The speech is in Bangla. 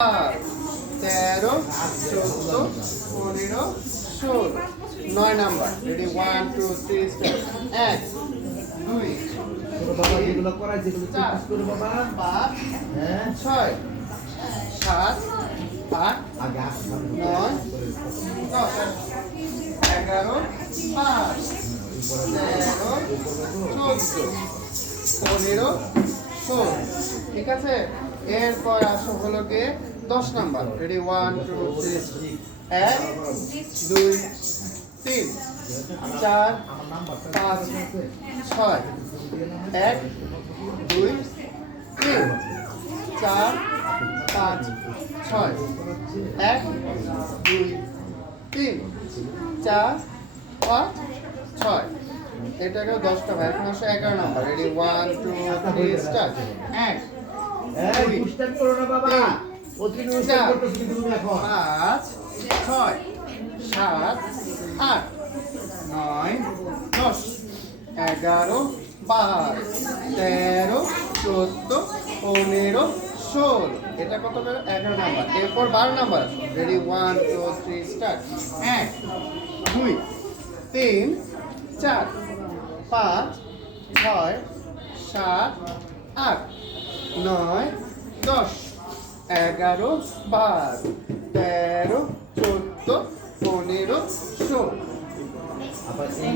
13, 14, 15, 16 9 নাম্বার রেডি 1 2 3 স্টার্ট 1 2 বাবা যেগুলো করাই যেগুলো প্র্যাকটিস করো বাবা 5 হ্যাঁ 6 7 8 আগে 9 10 11 12 13 14 15 16 ঠিক আছে এরপর আসো হলো গিয়ে 10 নাম্বার রেডি 1 2 3 1 2 3 4 5 6 1 2 3 4 5 6 1 2 3 4 5 6 এটাকেও 10টা ভাই এখন আসো 11 নাম্বার রেডি 1 2 3 স্টার্ট 1 এই পুশটা করো না বাবা অতিরিক্ত উচ্চারণ করতেছ কিন্তু তুমি এখন 5 6 7 8 9 10 11 12 13 14 15 16 এটা কত করে 11 নাম্বার এরপর 12 নাম্বার রেডি 1 2 3 স্টার্ট 1 2 3 4 5 6 7 8 9 10 11 12 13 14 15 16 আবার এই